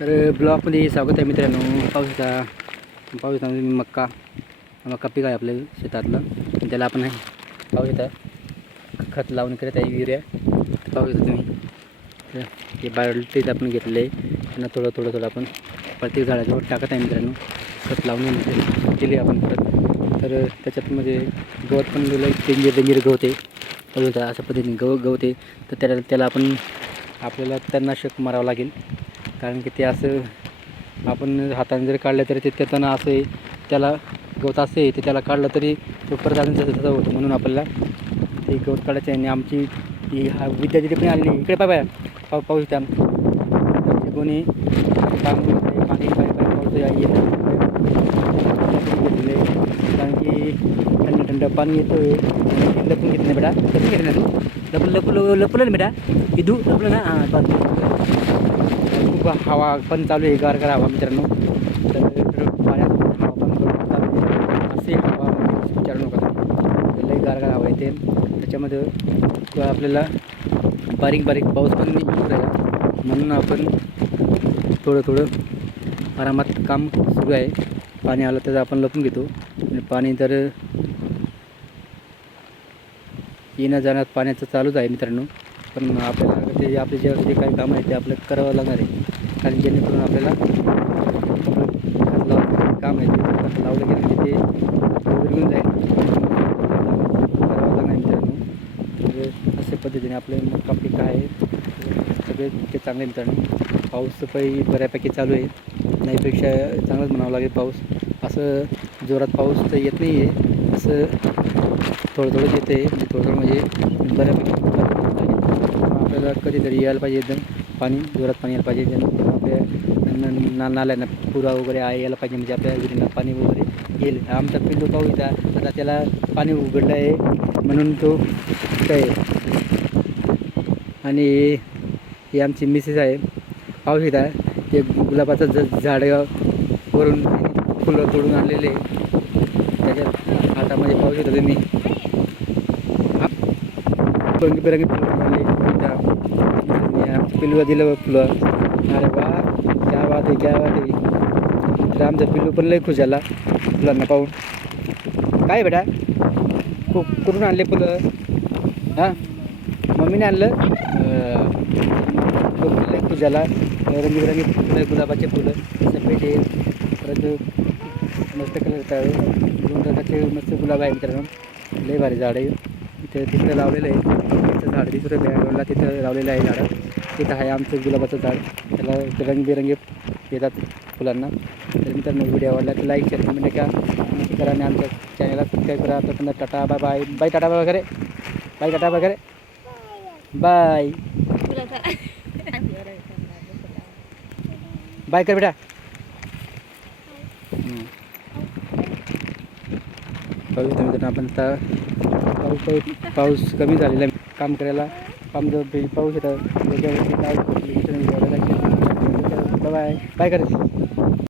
तर ब्लॉकमध्ये स्वागत आहे मित्रांनो. पाऊस शकता पाहू शकता तुम्ही मक्का. मक्का पीक आहे आपल्या शेतातलं. त्याला आपण पाहू येत खत लावून करत आहे युरिया. पाऊस पाहू शकता तुम्ही हे बायोटेज आपण घेतलं. आहे त्यांना थोडं थोडं थोडं आपण प्रत्येक झाडाच्यावर टाकत आहे मित्रांनो. खत लावून केली आपण परत तर त्याच्यात म्हणजे गवत पण गेलं डेंजर डेंजर गवत आहे. पाहू शकता अशा पद्धतीने गव गवत आहे. तर त्याला त्याला आपण आपल्याला तणनाशक मारावं लागेल. कारण की ते असं आपण हाताने जर काढलं तरी ते त्यांना असं आहे त्याला गवत असं आहे ते त्याला काढलं तरी तो परत अजून तसं होतं म्हणून आपल्याला ते गवत काढायचं आहे. आणि आमची ही हा विद्यार्थी पण आली इकडे पाय पाय. पाऊ त्या कोणी काम पाणी पाय पाय पाऊस कारण की थंड थंड पाणी येतो आहे लपून घेतलं नाही बेटा. लपून घेतलं ना तू? लपून लपून लपलं ना बेटा. इदू लपलं ना? हां खूप हवा पण चालू आहे गार गार हवा मित्रांनो. तर पाण्यात हवा पण चालू असे हवा विचारू नका लई गार गार हवा येते त्याच्यामध्ये आपल्याला बारीक बारीक पाऊस पण येऊ राहिला म्हणून आपण थोडं थोडं आरामात काम सुरू आहे. पाणी आलं तर आपण लपून घेतो. आणि पाणी तर येणं जाण्यात पाण्याचं चालूच आहे मित्रांनो. पण आपल्याला ते आपले जे जे काही काम आहे ते आपल्याला करावं लागणार आहे. कारण जेणेकरून आपल्याला काम आहे ते लावलं गेलं की म्हणजे ते विरघून जाईल. करावं लागणार मित्रांनो. म्हणजे अशा पद्धतीने आपले मक्का पीक आहे सगळे पिके चांगले मित्रांनो. पाऊस काही बऱ्यापैकी चालू आहे. नाहीपेक्षा चांगलंच म्हणावं लागेल पाऊस. असं जोरात पाऊस तर येत नाही आहे असं थोडं थोडं येते म्हणजे थोडं थोडं म्हणजे बऱ्यापैकी आपल्याला कधीतरी यायला पाहिजे एकदम. पाणी जोरात पाणी यायला पाहिजे. जेणेकरून आपल्या न- ना नाल्यांना पुरा वगैरे आहे यायला पाहिजे. म्हणजे आपल्या विहिरींना पाणी वगैरे येईल. आमचा पिल्लू पाहू इथं. आता त्याला पाणी उघडलं आहे म्हणून तो काय आणि ही आमची मिसेस आहे. पाहू इथं ते गुलाबाचं ज झाडं वरून फुलं तोडून आणलेले त्याच्यात हातामध्ये पाहू शकता तुम्ही. रंगीबेरंगी फुलं आणले आमच्या पिल्लूला दिलं फुलं अरे वा क्या बात आहे क्या बात आहे. तर आमचा पिल्लू पण लई खुश झाला फुलांना पाहून. काय बेटा? खूप करून आणले फुलं? हां? मम्मीने आणलं? अं, पण लय खुश झाला. रंगीबेरंगी फुलं गुलाबाचे फुलं सफेद आहे परत मस्त कलर दोन प्रकारचे मस्त गुलाब आहे मित्रांनो. लई भारी झाड आहे. तिथे तिथं लावलेलं आहे. तिथं झाड दुसरं बॅकग्राऊंडला तिथं लावलेलं आहे झाडं. तिथं आहे आमचं गुलाबाचं झाड. त्याला रंगबिरंगी येतात फुलांना. तर मित्रांनो व्हिडिओ आवडला तर लाईक शेअर कमेंट करा नक्की करा आणि आमच्या चॅनलला सबस्क्राईब करा. तर पुन्हा tata bye bye bye tata bye वगैरे. बाय टाटा वगैरे. बाय बाय कर बेटा. बघू मित्रांनो आपण आता पाऊस पाऊस पाऊस कमी झालेला आहे. काम करायला काम जर पाऊस येतात त्याच्यावरती काय बाय. बाय करायचं.